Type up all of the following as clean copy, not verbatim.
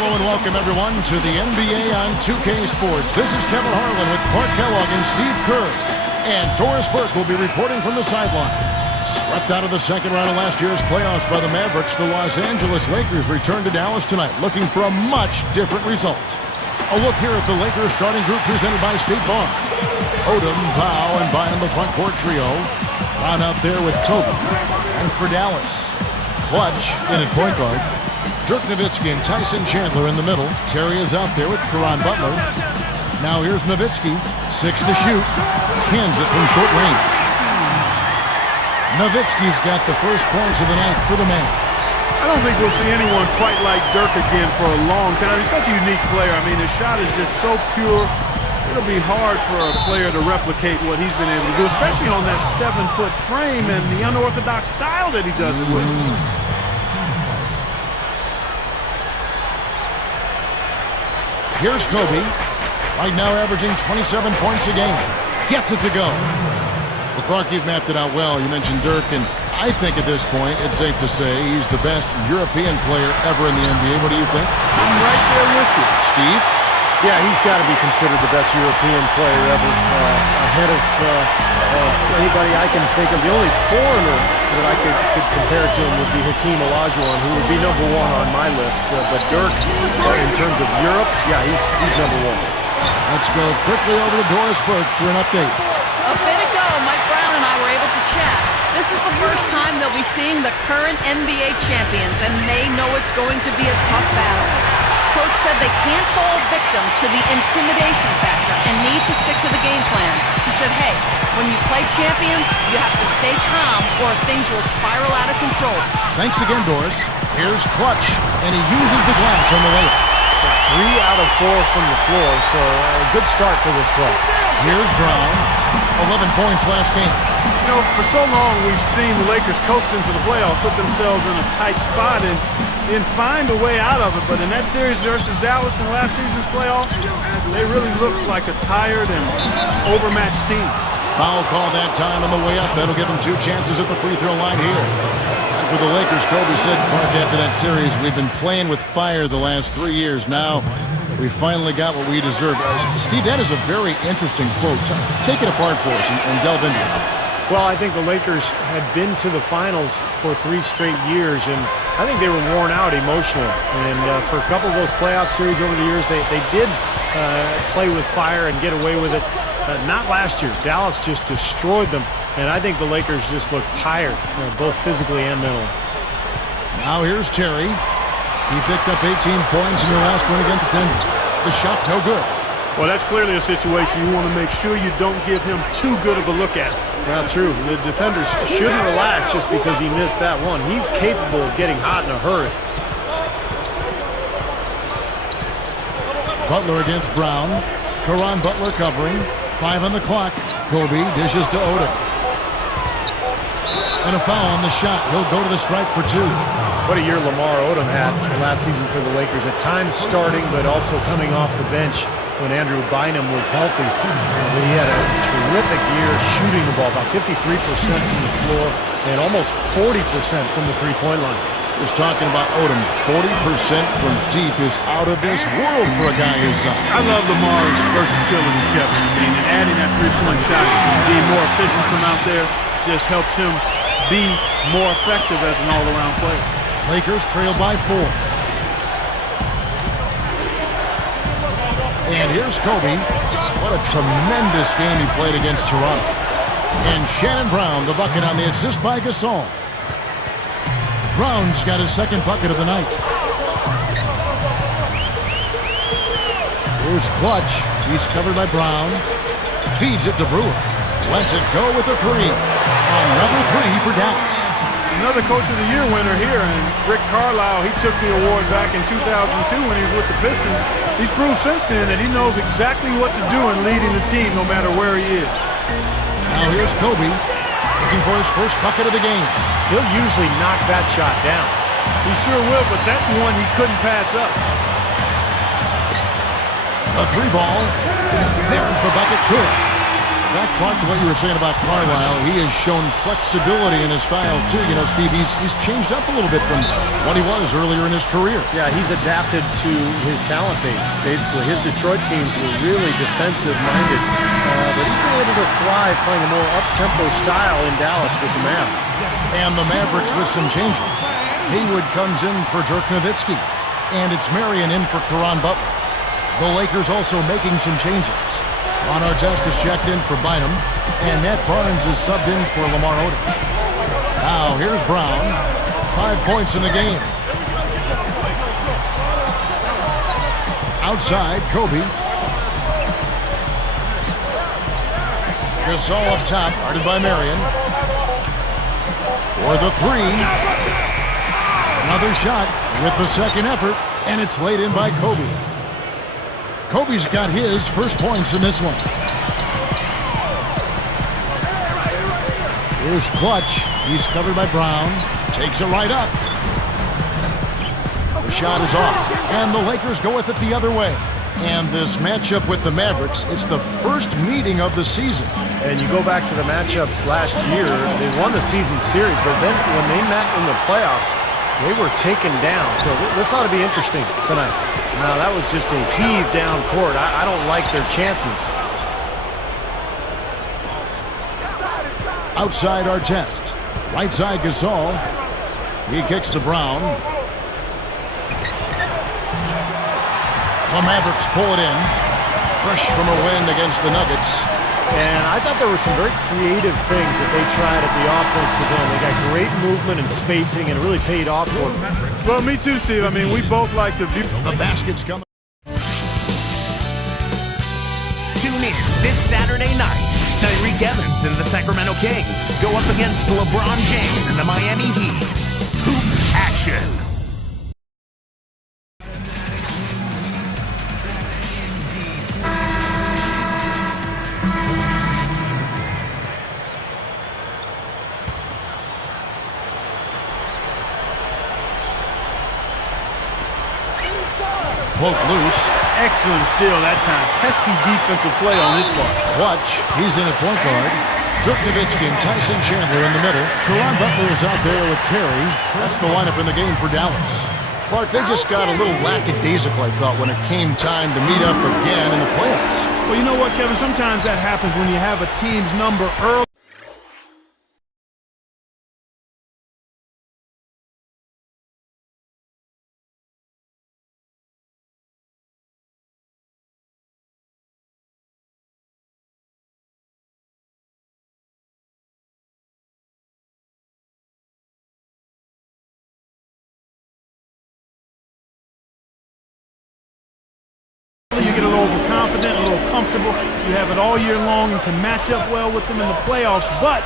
Hello and welcome everyone to the NBA on 2K Sports. This is Kevin Harlan with Clark Kellogg and Steve Kerr. And Doris Burke will be reporting from the sideline. Swept out of the second round of last year's playoffs by the Mavericks, the Los Angeles Lakers return to Dallas tonight looking for a much different result. A look here at the Lakers starting group presented by State Farm. Odom, Powell, and Bynum, the front court trio. Brown out there with Kobe. And for Dallas, Clutch in at point guard. Dirk Nowitzki and Tyson Chandler in the middle. Terry is out there with Caron Butler. Now here's Nowitzki, 6 to shoot. Cans it from short range. Nowitzki's got the first points of the night for the Mavs. I don't think we'll see anyone quite like Dirk again for a long time. He's such a unique player. I mean, his shot is just so pure. It'll be hard for a player to replicate what he's been able to do, especially on that 7-foot frame and the unorthodox style that he does it with. Here's Kobe, right now averaging 27 points a game. Gets it to go. Well, Clark, you've mapped it out well. You mentioned Dirk, and I think at this point it's safe to say he's the best European player ever in the NBA. What do you think? I'm right there with you. Steve? Yeah, he's got to be considered the best European player ever, ahead of anybody I can think of. The only foreigner that I could compare to him would be Hakeem Olajuwon, who would be number one on my list. But Dirk, in terms of Europe, yeah, he's number one. Let's go quickly over to Doris Burke for an update. A bit ago, Mike Brown and I were able to chat. This is the first time they'll be seeing the current NBA champions, and they know it's going to be a tough battle. Coach said they can't fall victim to the intimidation factor and need to stick to the game plan. He said, hey, when you play champions, you have to stay calm or things will spiral out of control. Thanks again, Doris. Here's Clutch, and he uses the glass on the layup. 3 out of 4 from the floor, so a good start for this club. Here's Brown, 11 points last game. You know, for so long we've seen the Lakers coast into the playoffs, put themselves in a tight spot, and then find a way out of it. But in that series versus Dallas in last season's playoffs, they really looked like a tired and overmatched team. Foul call that time on the way up. That'll give them 2 chances at the free throw line here. And for the Lakers, Kobe said, Clark, after that series, we've been playing with fire the last 3 years. Now we finally got what we deserve. Steve, that is a very interesting quote. Take it apart for us and delve into it. Well, I think the Lakers had been to the finals for 3 straight years, and I think they were worn out emotionally. And for a couple of those playoff series over the years, they did play with fire and get away with it. Not last year. Dallas just destroyed them, and I think the Lakers just looked tired, both physically and mentally. Now here's Terry. He picked up 18 points in the last one against Denver. The shot no good. Well, that's clearly a situation you want to make sure you don't give him too good of a look at. Well, true. The defenders shouldn't relax just because he missed that one. He's capable of getting hot in a hurry. Butler against Brown. Caron Butler covering. 5 on the clock. Kobe dishes to Odom. And a foul on the shot. He'll go to the stripe for 2. What a year Lamar Odom had last season for the Lakers. At times starting, but also coming off the bench when Andrew Bynum was healthy. But he had a terrific year shooting the ball, about 53% from the floor and almost 40% from the three-point line. Just talking about Odom, 40% from deep is out of this world for a guy his size. I love Lamar's versatility, Kevin. I mean, and adding that three-point shot, being more efficient from out there, just helps him be more effective as an all-around player. Lakers trail by 4. And here's Kobe. What a tremendous game he played against Toronto. And Shannon Brown, the bucket on the assist by Gasol. Brown's got his second bucket of the night. Here's Clutch. He's covered by Brown. Feeds it to Brewer. Lets it go with the 3. Another 3 for Dallas. Another Coach of the Year winner here, and Rick Carlisle, he took the award back in 2002 when he was with the Pistons. He's proved since then that he knows exactly what to do in leading the team no matter where he is. Now here's Kobe, looking for his first bucket of the game. He'll usually knock that shot down. He sure will, but that's one he couldn't pass up. A 3 ball. There's the bucket. Good. Back, Clark, to what you were saying about Carlisle, he has shown flexibility in his style, too. You know, Steve, he's changed up a little bit from what he was earlier in his career. Yeah, he's adapted to his talent base, basically. His Detroit teams were really defensive-minded, but he's been able to thrive playing a more up-tempo style in Dallas with the Mavs. And the Mavericks with some changes. Haywood comes in for Dirk Nowitzki, and it's Marion in for Caron Butler. The Lakers also making some changes. Ron Artest is checked in for Bynum, and Matt Barnes is subbed in for Lamar Odom. Now, here's Brown. 5 points in the game. Outside, Kobe. Gasol up top, guarded by Marion. For the three. Another shot with the second effort, and it's laid in by Kobe. Kobe's got his first points in this one. Here's Clutch. He's covered by Brown. Takes it right up. The shot is off, and the Lakers go with it the other way. And this matchup with the Mavericks, it's the first meeting of the season. And you go back to the matchups last year, they won the season series, but then when they met in the playoffs, they were taken down. So this ought to be interesting tonight. Now, that was just a heave-down court. I don't like their chances. Outside Artest. Right side Gasol. He kicks to Brown. The Mavericks pull it in. Fresh from a win against the Nuggets. And I thought there were some very creative things that they tried at the offensive end. They got great movement and spacing, and it really paid off for them. Well, me too, Steve. I mean, we both like the view. The basket's coming. Tune in this Saturday night. Tyreek Evans and the Sacramento Kings go up against LeBron James and the Miami Heat. Hoops action. Poked loose. Excellent steal that time. Pesky defensive play on his part. Clutch. He's in at point guard. Dirk Nowitzki and Tyson Chandler in the middle. Caron Butler is out there with Terry. That's the lineup in the game for Dallas. Clark, they just got a little lackadaisical, I thought, when it came time to meet up again in the playoffs. Well, you know what, Kevin? Sometimes that happens when you have a team's number early. You get a little overconfident, a little comfortable. You have it all year long and can match up well with them in the playoffs, but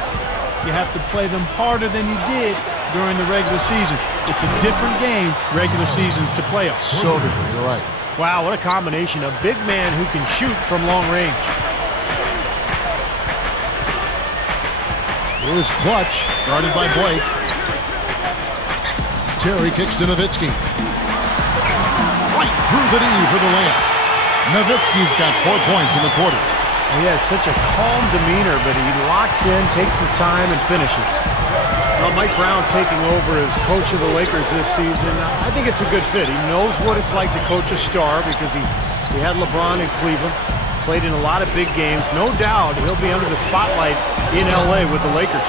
you have to play them harder than you did during the regular season. It's a different game, regular season to playoffs. So different, you're right. Wow, what a combination. A big man who can shoot from long range. Here's Clutch, guarded by Blake. Terry kicks to Nowitzki. Right through the knee for the layup. Nowitzki's got 4 points in the quarter. He has such a calm demeanor, but he locks in, takes his time, and finishes. Well, Mike Brown taking over as coach of the Lakers this season, I think it's a good fit. He knows what it's like to coach a star because he had LeBron in Cleveland, played in a lot of big games. No doubt he'll be under the spotlight in L.A. with the Lakers.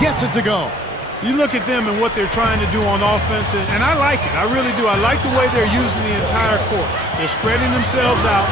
Gets it to go. You look at them and what they're trying to do on offense, and I like it. I really do. I like the way they're using the entire court. They're spreading themselves out,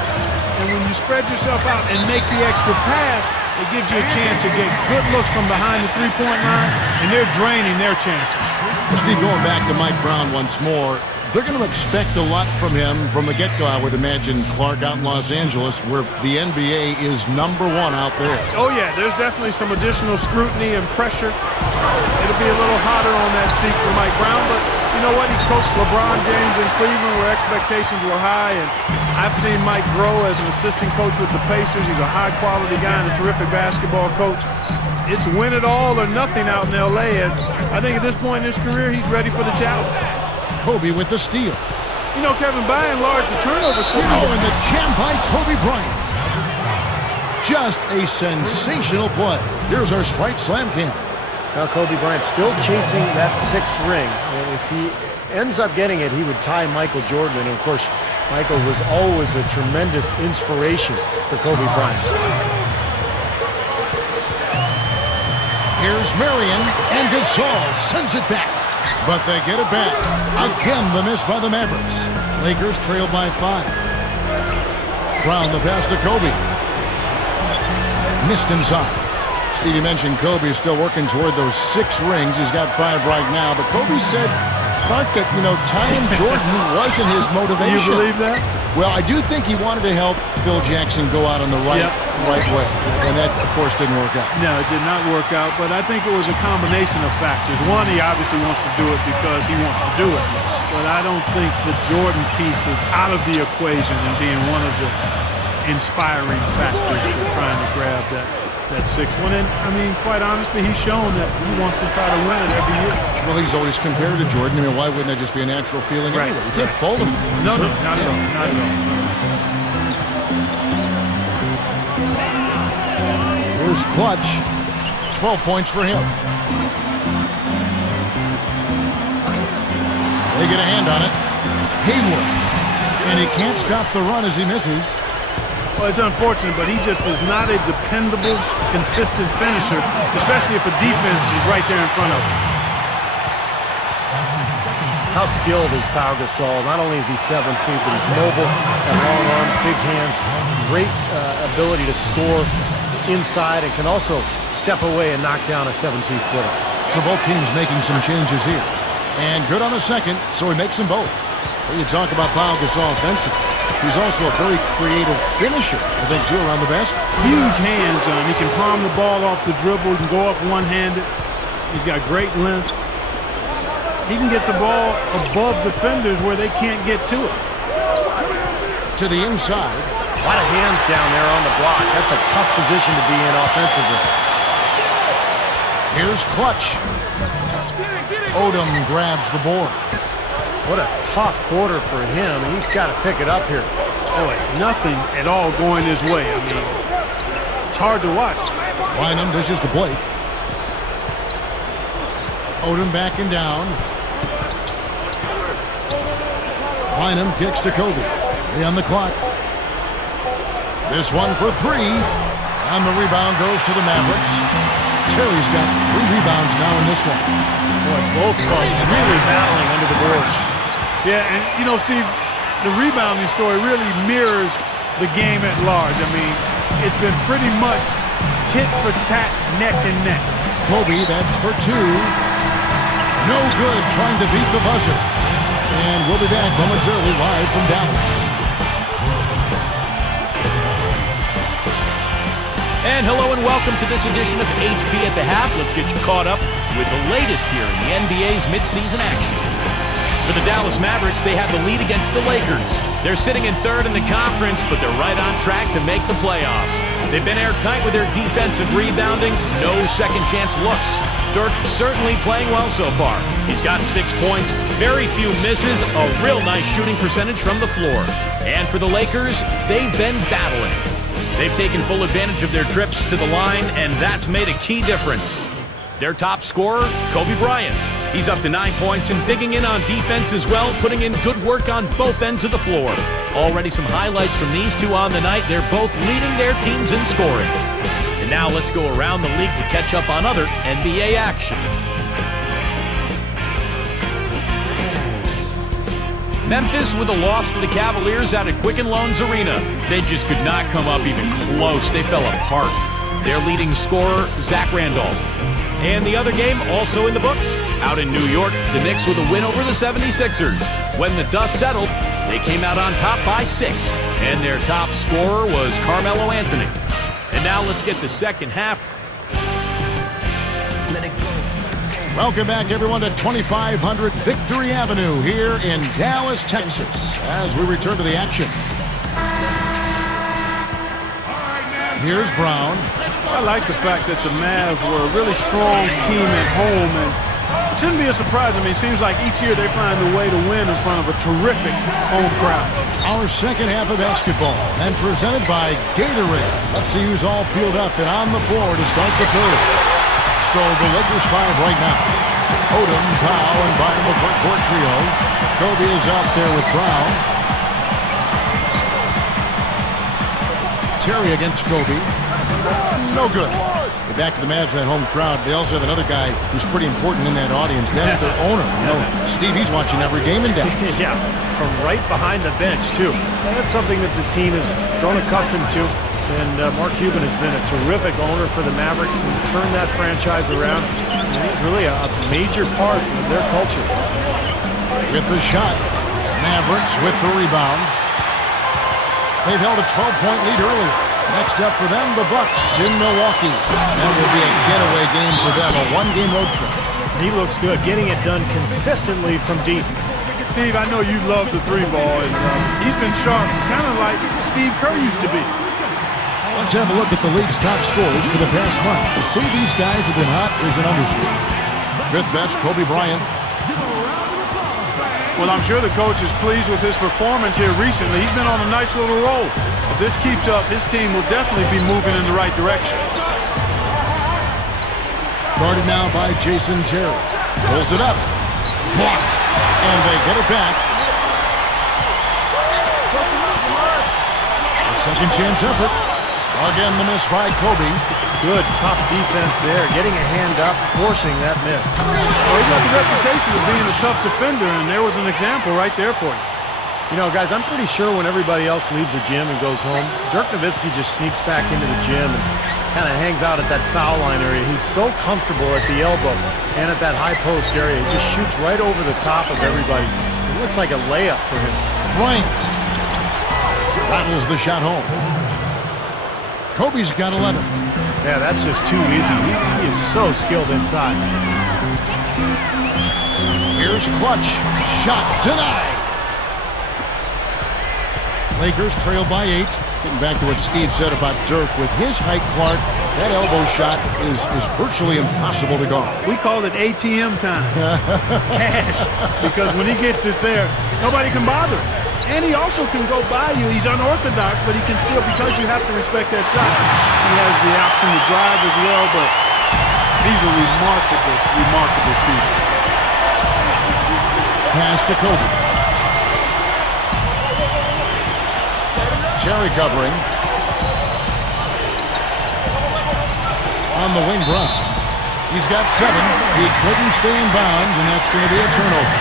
and when you spread yourself out and make the extra pass, it gives you a chance to get good looks from behind the three-point line, and they're draining their chances. So Steve, going back to Mike Brown once more, they're going to expect a lot from him from the get-go, I would imagine, Clark, out in Los Angeles, where the NBA is #1 out there. Oh, yeah, there's definitely some additional scrutiny and pressure. It'll be a little hotter on that seat for Mike Brown, but you know what? He coached LeBron James in Cleveland where expectations were high, and I've seen Mike grow as an assistant coach with the Pacers. He's a high-quality guy and a terrific basketball coach. It's win it all or nothing out in L.A., and I think at this point in his career, he's ready for the challenge. Kobe with the steal. You know, Kevin, by and large, the turnovers still. Oh, and the jam by Kobe Bryant. Just a sensational play. Here's our Sprite Slam Cam. Now Kobe Bryant still chasing that 6th ring. And if he ends up getting it, he would tie Michael Jordan. And of course, Michael was always a tremendous inspiration for Kobe Bryant. Here's Marion, and Gasol sends it back. But they get it back. Again, the miss by the Mavericks. Lakers trail by 5. Brown, the pass to Kobe. Missed inside. Stevie mentioned Kobe is still working toward those 6 rings. He's got 5 right now. But Kobe thought that, tying Jordan wasn't his motivation. You believe that? Well, I do think he wanted to help Phil Jackson go out on the right way. And that, of course, didn't work out. No, it did not work out, but I think it was a combination of factors. One, he obviously wants to do it because he wants to do it. But I don't think the Jordan piece is out of the equation and being one of the inspiring factors for trying to grab that 6th one. And, I mean, quite honestly, he's shown that he wants to try to win it every year. Well, he's always compared to Jordan. I mean, why wouldn't that just be a natural feeling anyway? You can't fold him. No, not at all. Not at all. Here's Clutch. 12 points for him. They get a hand on it. Hayworth. And he can't stop the run as he misses. Well, it's unfortunate, but he just is not a dependable, consistent finisher, especially if a defense is right there in front of him. How skilled is Pau Gasol? Not only is he 7 feet, but he's mobile, got long arms, big hands, great ability to score inside, and can also step away and knock down a 17-footer. So both teams making some changes here. And good on the second, so he makes them both. When you talk about Pau Gasol offensively, he's also a very creative finisher, I think, too, around the basket. Huge hands on him. He can palm the ball off the dribble. He can go up one-handed. He's got great length. He can get the ball above defenders where they can't get to it. To the inside. A lot of hands down there on the block. That's a tough position to be in offensively. Here's Clutch. Odom grabs the board. What a tough quarter for him. He's got to pick it up here. Boy, nothing at all going his way. I mean, it's hard to watch. Bynum dishes to Blake. Odom backing down. Bynum kicks to Kobe. 3 on the clock. This one for 3. And the rebound goes to the Mavericks. Terry's got 3 rebounds now in this one. Boy, both clubs really battling under the boards. Yeah, and, Steve, the rebounding story really mirrors the game at large. I mean, it's been pretty much tit for tat, neck and neck. Kobe, that's for 2. No good trying to beat the buzzer. And we'll be back momentarily live from Dallas. And hello and welcome to this edition of HB at the Half. Let's get you caught up with the latest here in the NBA's midseason action. For the Dallas Mavericks, they have the lead against the Lakers. They're sitting in 3rd in the conference, but they're right on track to make the playoffs. They've been airtight with their defensive rebounding. No second-chance looks. Dirk certainly playing well so far. He's got 6 points, very few misses, a real nice shooting percentage from the floor. And for the Lakers, they've been battling. They've taken full advantage of their trips to the line, and that's made a key difference. Their top scorer, Kobe Bryant. He's up to 9 points and digging in on defense as well, putting in good work on both ends of the floor. Already some highlights from these two on the night. They're both leading their teams in scoring. And now let's go around the league to catch up on other NBA action. Memphis with a loss to the Cavaliers out at Quicken Loans Arena. They just could not come up even close. They fell apart. Their leading scorer, Zach Randolph. And the other game also in the books. Out in New York, the Knicks with a win over the 76ers. When the dust settled, they came out on top by 6. And their top scorer was Carmelo Anthony. And now let's get the second half. Welcome back, everyone, to 2500 Victory Avenue here in Dallas, Texas, as we return to the action. Here's Brown. I like the fact that the Mavs were a really strong team at home, and shouldn't be a surprise. I mean, it seems like each year they find a way to win in front of a terrific home crowd. Our second half of basketball, and presented by Gatorade. Let's see who's all filled up and on the floor to start the third. So the Lakers 5 right now. Odom, Powell, and Bynum, the front court trio. Kobe is out there with Brown. Terry against Kobe. No good. Back to the Mavs, that home crowd. They also have another guy who's pretty important in that audience. That's their owner. You know, Steve, he's watching every game in Dallas. Yeah, from right behind the bench, too. That's something that the team has grown accustomed to. And Mark Cuban has been a terrific owner for the Mavericks. He's turned that franchise around. And he's really a major part of their culture. With the shot, Mavericks with the rebound. They've held a 12-point lead earlier. Next up for them, the Bucks in Milwaukee. That will be a getaway game for them, a one-game road trip. He looks good, getting it done consistently from deep. Steve, I know you love the three ball, and he's been sharp, kind of like Steve Kerr used to be. Let's have a look at the league's top scorers for the past month. To say these guys have been hot is an understatement. Fifth best, Kobe Bryant. Well, I'm sure the coach is pleased with his performance here recently. He's been on a nice little roll. If this keeps up, his team will definitely be moving in the right direction. Guarded now by Jason Terry. Pulls it up. Blocked. And they get it back. A second chance effort. Again, the miss by Kobe. Good, tough defense there. Getting a hand up, forcing that miss. Well, he's got the reputation of being a tough defender, and there was an example right there for you. You know, guys, I'm pretty sure when everybody else leaves the gym and goes home, Dirk Nowitzki just sneaks back into the gym and kind of hangs out at that foul line area. He's so comfortable at the elbow and at that high post area. He just shoots right over the top of everybody. It looks like a layup for him. Bryant rattles the shot home. Kobe's got 11. Yeah, that's just too easy. He is so skilled inside. Here's Clutch. Shot denied. Lakers trail by 8. Getting back to what Steve said about Dirk. With his height, Clark, that elbow shot is virtually impossible to guard. We call it ATM time. Cash. Because when he gets it there, nobody can bother him. And he also can go by you. He's unorthodox, but he can still, because you have to respect that shot. He has the option to drive as well, but he's a remarkable shooter. Pass to Kobe. Terry covering. On the wing, Brown. He's got 7. He couldn't stay in bounds, and that's going to be a turnover.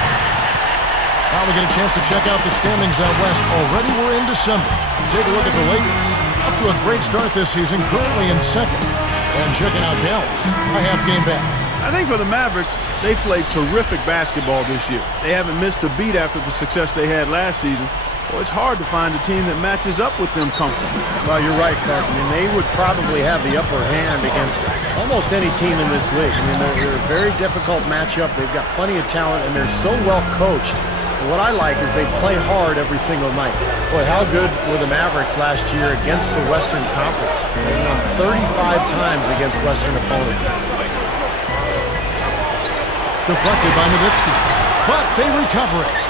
Now we get a chance to check out the standings out west. Already we're in December. Take a look at the Lakers. Off to a great start this season, currently in second. And checking out Dallas, a half game back. I think for the Mavericks, they played terrific basketball this year. They haven't missed a beat after the success they had last season. Well, it's hard to find a team that matches up with them comfortably. Well, you're right, Clark. I mean, they would probably have the upper hand against almost any team in this league. I mean, they're a very difficult matchup. They've got plenty of talent, and they're so well coached. And what I like is they play hard every single night. Boy, how good were the Mavericks last year against the Western Conference? They won 35 times against Western opponents. Deflected by Nowitzki, but they recover it.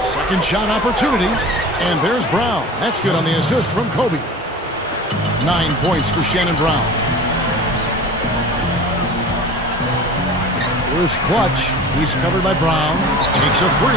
Second shot opportunity, and there's Brown. That's good on the assist from Kobe. 9 points for Shannon Brown. Here's Clutch. He's covered by Brown. Takes a 3.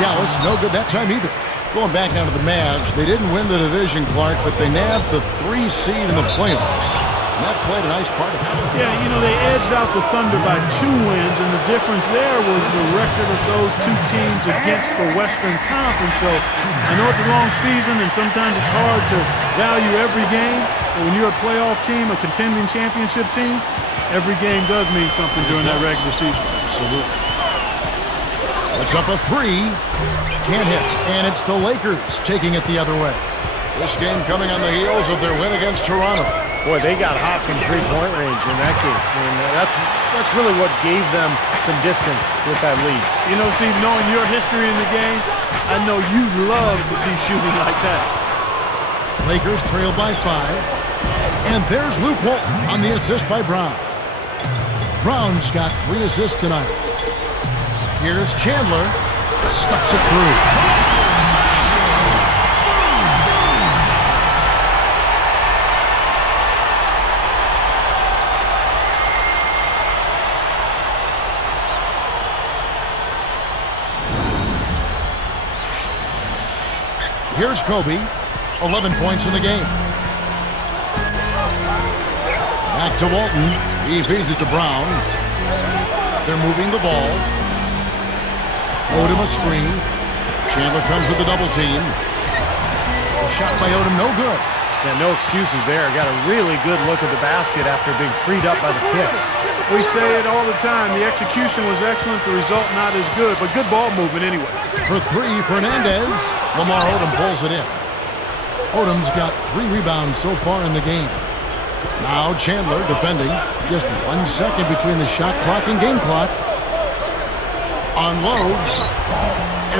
Dallas, no good that time either. Going back now to the Mavs, they didn't win the division, Clark, but they nabbed the 3 seed in the playoffs. And that played a nice part of it. Yeah, you know, they edged out the Thunder by 2 wins, and the difference there was the record of those 2 teams against the Western Conference. So I know it's a long season, and sometimes it's hard to value every game. But when you're a playoff team, a contending championship team, every game does mean something during that regular season. Absolutely. It's up a 3. Can't hit. And it's the Lakers taking it the other way. This game coming on the heels of their win against Toronto. Boy, they got hot from three-point range in that game. And that's really what gave them some distance with that lead. You know, Steve, knowing your history in the game, I know you love to see shooting like that. Lakers trail by 5. And there's Luke Walton on the assist by Brown. Brown's got 3 assists tonight. Here's Chandler. Stuffs it through. Here's Kobe, 11 points in the game. Back to Walton. He feeds it to Brown. They're moving the ball. Odom a screen. Chandler comes with the double team. A shot by Odom, no good. Yeah, no excuses there. Got a really good look at the basket after being freed up by the pick. We say it all the time. The execution was excellent. The result not as good, but good ball movement anyway. For 3, Fernandez. Lamar Odom pulls it in. Odom's got 3 rebounds so far in the game. Now Chandler defending. Just 1 second between the shot clock and game clock. Unloads.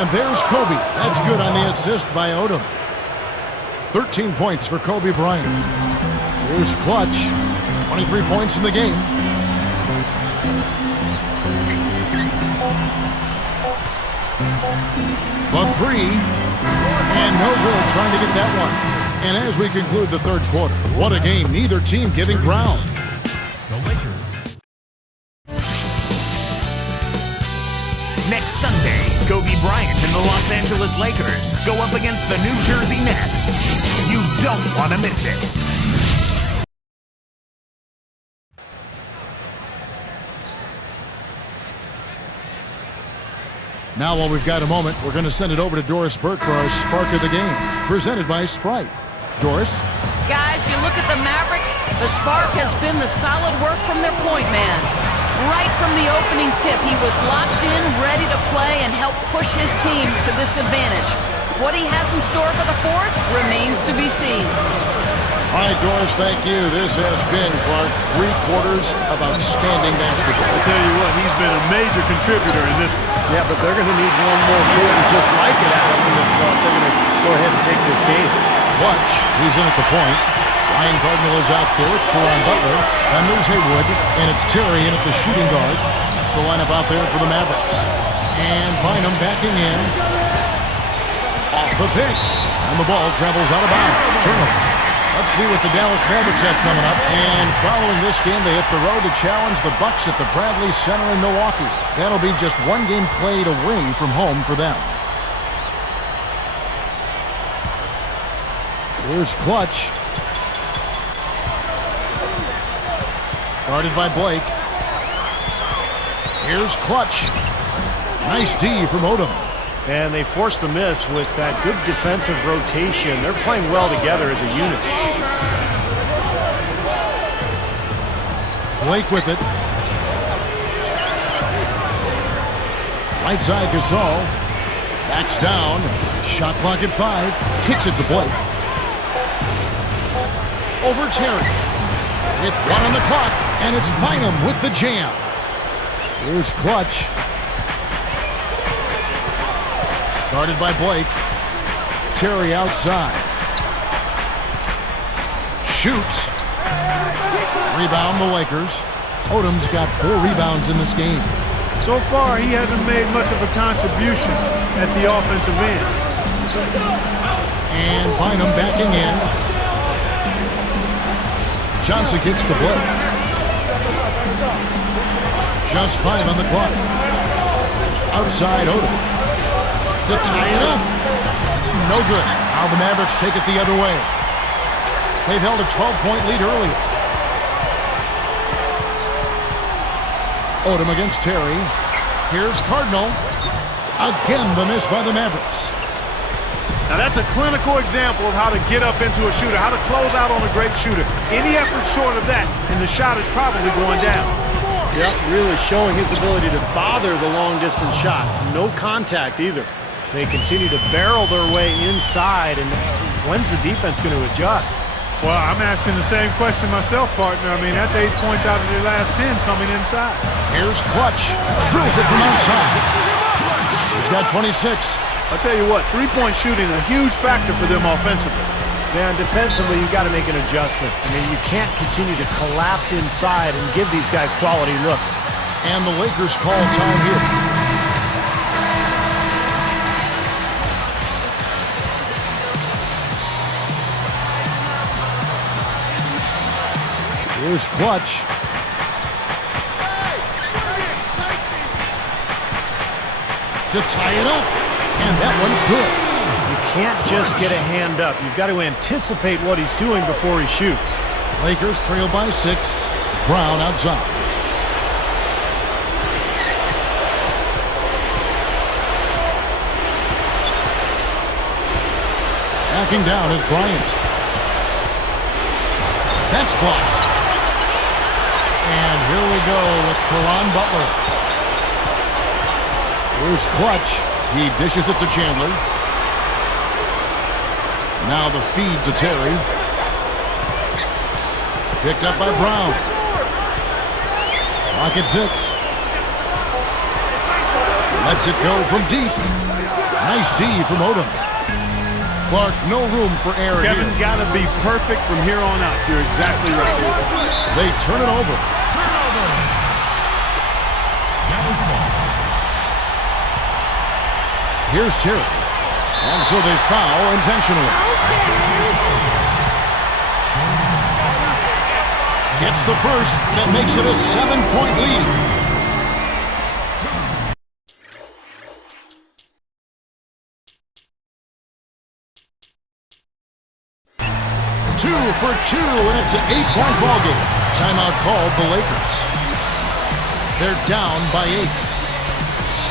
And there's Kobe. That's good on the assist by Odom. 13 points for Kobe Bryant. Here's Clutch. 23 points in the game. The 3. And no good trying to get that one. And as we conclude the third quarter, what a game. Neither team giving ground. Next Sunday, Kobe Bryant and the Los Angeles Lakers go up against the New Jersey Nets. You don't want to miss it. Now, while we've got a moment, we're going to send it over to Doris Burke for our Spark of the Game, presented by Sprite. Doris? Guys, you look at the Mavericks, the spark has been the solid work from their point man. Right from the opening tip, he was locked in, ready to play, and help push his team to this advantage. What he has in store for the fourth remains to be seen. All right, Doris, thank you. This has been, Clark, 3 quarters of outstanding basketball. I'll tell you what, he's been a major contributor in this one. Yeah, but they're going to need one more quarter just like it, Adam, if they're going to go ahead and take this game. Clutch, he's in at the point. Ryan Cardinal is out there with Caron Butler. And there's Haywood, and it's Terry in at the shooting guard. That's the lineup out there for the Mavericks. And Bynum backing in. Off the pick. And the ball travels out of bounds. Turnover. Let's see what the Dallas Mavericks have coming up. And following this game, they hit the road to challenge the Bucks at the Bradley Center in Milwaukee. That'll be just 1 game played away from home for them. Here's Clutch. Guarded by Blake. Here's Clutch. Nice D from Odom. And they forced the miss with that good defensive rotation. They're playing well together as a unit. Blake with it. Right side Gasol. Backs down. Shot clock at 5. Kicks it to Blake. Over Terry. With 1 on the clock. And it's Bynum with the jam. Here's Clutch. Guarded by Blake. Terry outside. Shoots. Rebound the Lakers. Odom's got 4 rebounds in this game. So far, he hasn't made much of a contribution at the offensive end. And Bynum backing in. Johnson kicks to Blake. Just 5 on the clock. Outside Odom. To tie it up. No good. Now the Mavericks take it the other way. They've held a 12-point lead earlier. Odom against Terry. Here's Cardinal. Again, the miss by the Mavericks. Now that's a clinical example of how to get up into a shooter, how to close out on a great shooter. Any effort short of that, and the shot is probably going down. Yep, really showing his ability to bother the long-distance shot. No contact either. They continue to barrel their way inside, and when's the defense going to adjust? Well, I'm asking the same question myself, partner. I mean, that's 8 points out of their last 10 coming inside. Here's Clutch. Drills it from outside. He's got 26. I'll tell you what, 3-point shooting a huge factor for them offensively. Yeah, and defensively, you've got to make an adjustment. I mean, you can't continue to collapse inside and give these guys quality looks. And the Lakers call time here. Here's Clutch. To tie it up. And that one's good. You can't just get a hand up. You've got to anticipate what he's doing before he shoots. Lakers trail by 6. Brown outside. Backing down is Bryant. That's blocked. And here we go with Caron Butler. Here's Clutch. He dishes it to Chandler. Now the feed to Terry. Picked up by Brown. Clock at 6. Lets it go from deep. Nice D from Odom. Clark, no room for error Kevin, here. got to be perfect from here on out. You're exactly right. They turn it over. Here's Terry. And so they foul intentionally. Gets the first. That makes it a 7-point lead. Two for 2, and it's an 8-point ballgame. Timeout called the Lakers. They're down by 8.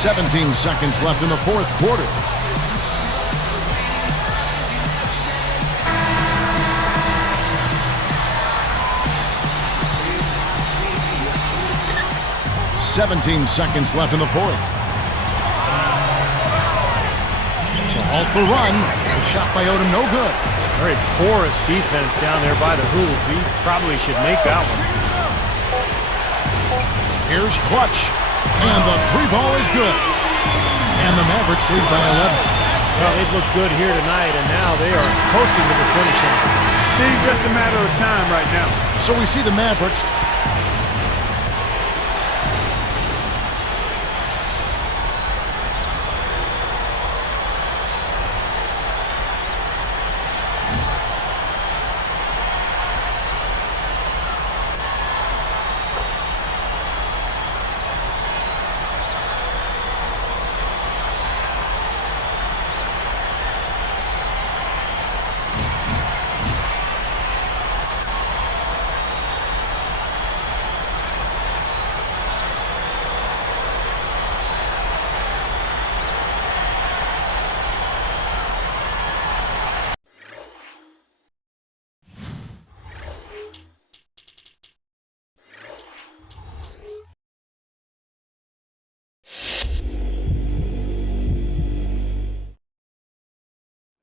17 seconds left in the fourth quarter. "17 seconds left in the fourth. To halt the run. The shot by Odom, no good. Very porous defense down there by the hoop. He probably should make that one. Here's Clutch. And the 3-ball is good. And the Mavericks lead by 11. Well, they've looked good here tonight, and now they are coasting to the finish line. Being just a matter of time right now. So we see the Mavericks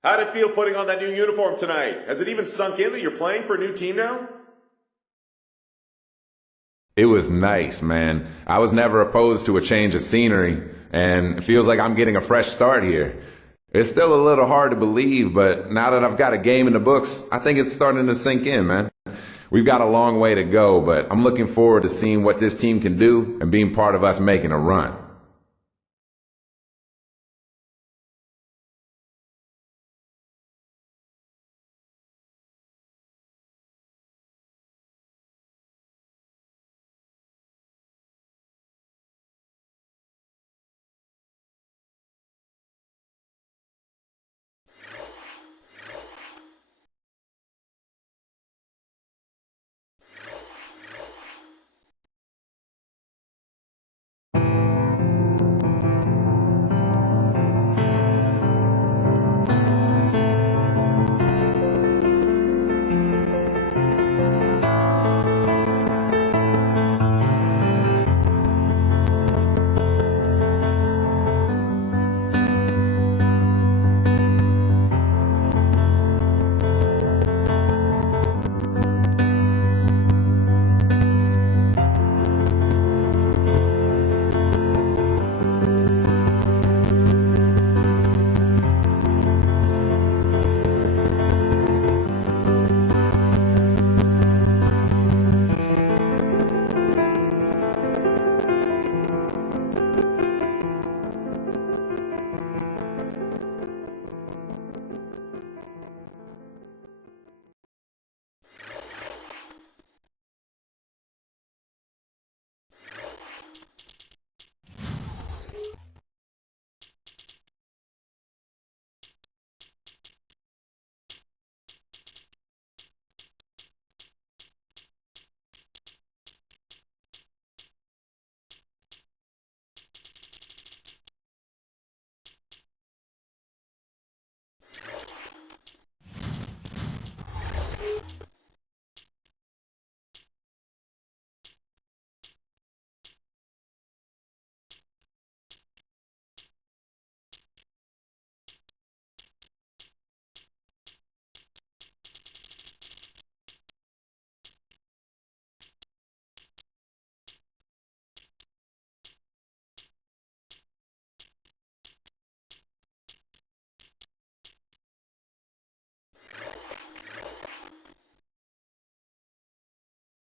How'd it feel putting on that new uniform tonight? Has it even sunk in that you're playing for a new team now? It was nice, man. I was never opposed to a change of scenery, and it feels like I'm getting a fresh start here. It's still a little hard to believe, but now that I've got a game in the books, I think it's starting to sink in, man. We've got a long way to go, but I'm looking forward to seeing what this team can do and being part of us making a run.